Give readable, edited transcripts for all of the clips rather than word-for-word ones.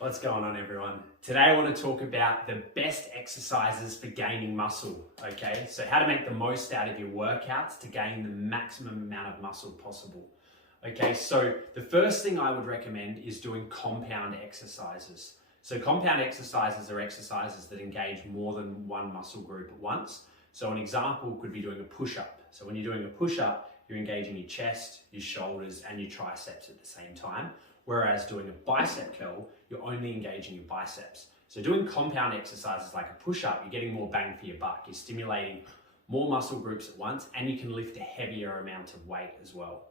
What's going on, everyone? Today I want to talk about the best exercises for gaining muscle, okay? So how to make the most out of your workouts to gain the maximum amount of muscle possible. Okay, so the first thing I would recommend is doing compound exercises. So compound exercises are exercises that engage more than one muscle group at once. So an example could be doing a push-up. So when you're doing a push-up, you're engaging your chest, your shoulders, and your triceps at the same time. Whereas doing a bicep curl, you're only engaging your biceps. So doing compound exercises like a push-up, you're getting more bang for your buck. You're stimulating more muscle groups at once, and you can lift a heavier amount of weight as well.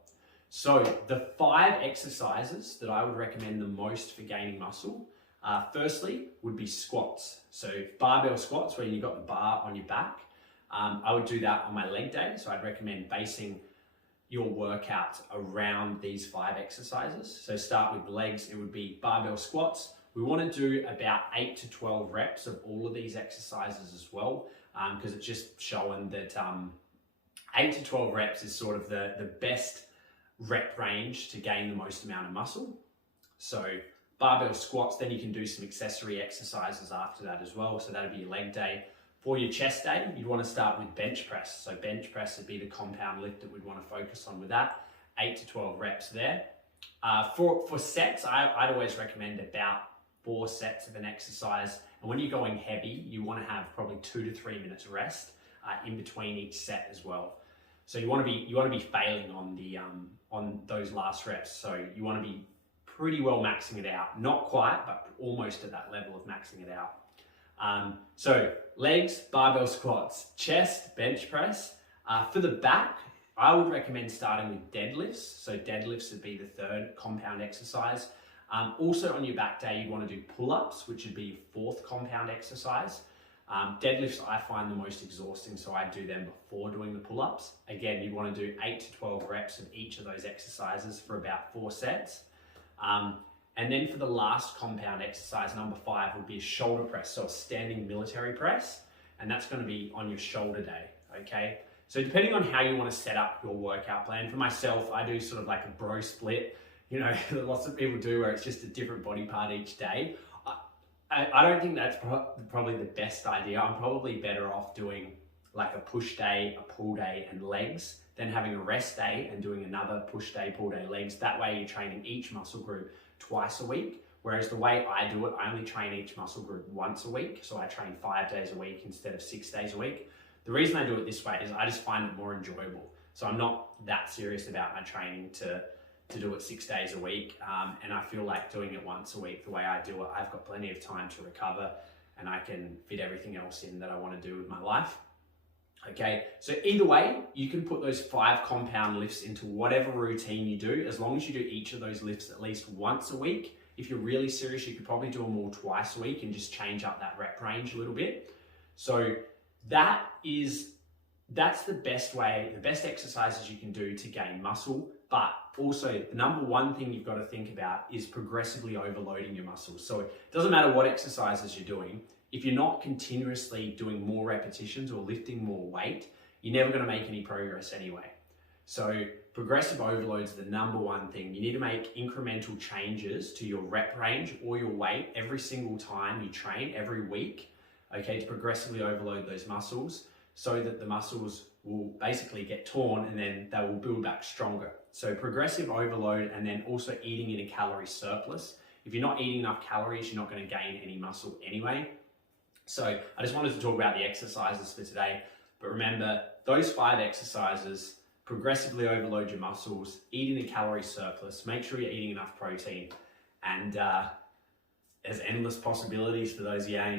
So the 5 exercises that I would recommend the most for gaining muscle, firstly, would be squats. So barbell squats, where you've got the bar on your back. I would do that on my leg day. So I'd recommend basing your workout around these 5 exercises. So start with legs, it would be barbell squats. We want to do about 8 to 12 reps of all of these exercises as well, because it's just showing that 8 to 12 reps is sort of the best rep range to gain the most amount of muscle. So barbell squats, then you can do some accessory exercises after that as well. So that'd be your leg day. For your chest day, you'd want to start with bench press. So bench press would be the compound lift that we'd want to focus on with that. 8 to 12 reps there. For sets, I'd always recommend about 4 sets of an exercise. And when you're going heavy, you want to have probably 2 to 3 minutes rest in between each set as well. So you want to be failing on those last reps. So you want to be pretty well maxing it out. Not quite, but almost at that level of maxing it out. So legs, barbell squats, chest, bench press. For the back, I would recommend starting with deadlifts. So deadlifts would be the 3rd compound exercise. Also on your back day, you want to do pull-ups, which would be your 4th compound exercise. Deadlifts I find the most exhausting, so I do them before doing the pull-ups. Again, you want to do 8 to 12 reps of each of those exercises for about 4 sets. And then for the last compound exercise, number 5, would be a shoulder press, so a standing military press, and that's going to be on your shoulder day, okay? So depending on how you want to set up your workout plan, for myself, I do sort of like a bro split, that lots of people do, where it's just a different body part each day. I don't think that's probably the best idea. I'm probably better off doing like a push day, a pull day, and legs, than having a rest day and doing another push day, pull day, legs. That way you're training each muscle group twice a week. Whereas the way I do it, I only train each muscle group once a week. So I train 5 days a week instead of 6 days a week. The reason I do it this way is I just find it more enjoyable. So I'm not that serious about my training to do it 6 days a week. And I feel like doing it once a week, the way I do it, I've got plenty of time to recover and I can fit everything else in that I want to do with my life. Okay, so either way, you can put those 5 compound lifts into whatever routine you do, as long as you do each of those lifts at least once a week. If you're really serious, you could probably do them all twice a week and just change up that rep range a little bit. So that's the best way, the best exercises you can do to gain muscle. But also the number 1 thing you've got to think about is progressively overloading your muscles. So it doesn't matter what exercises you're doing. If you're not continuously doing more repetitions or lifting more weight, you're never going to make any progress anyway. So progressive overload is the number 1 thing. You need to make incremental changes to your rep range or your weight every single time you train, every week, okay, to progressively overload those muscles so that the muscles will basically get torn and then they will build back stronger. So progressive overload, and then also eating in a calorie surplus. If you're not eating enough calories, you're not going to gain any muscle anyway. So I just wanted to talk about the exercises for today, but remember those 5 exercises: progressively overload your muscles, eat in a calorie surplus, make sure you're eating enough protein, and there's endless possibilities for those gains.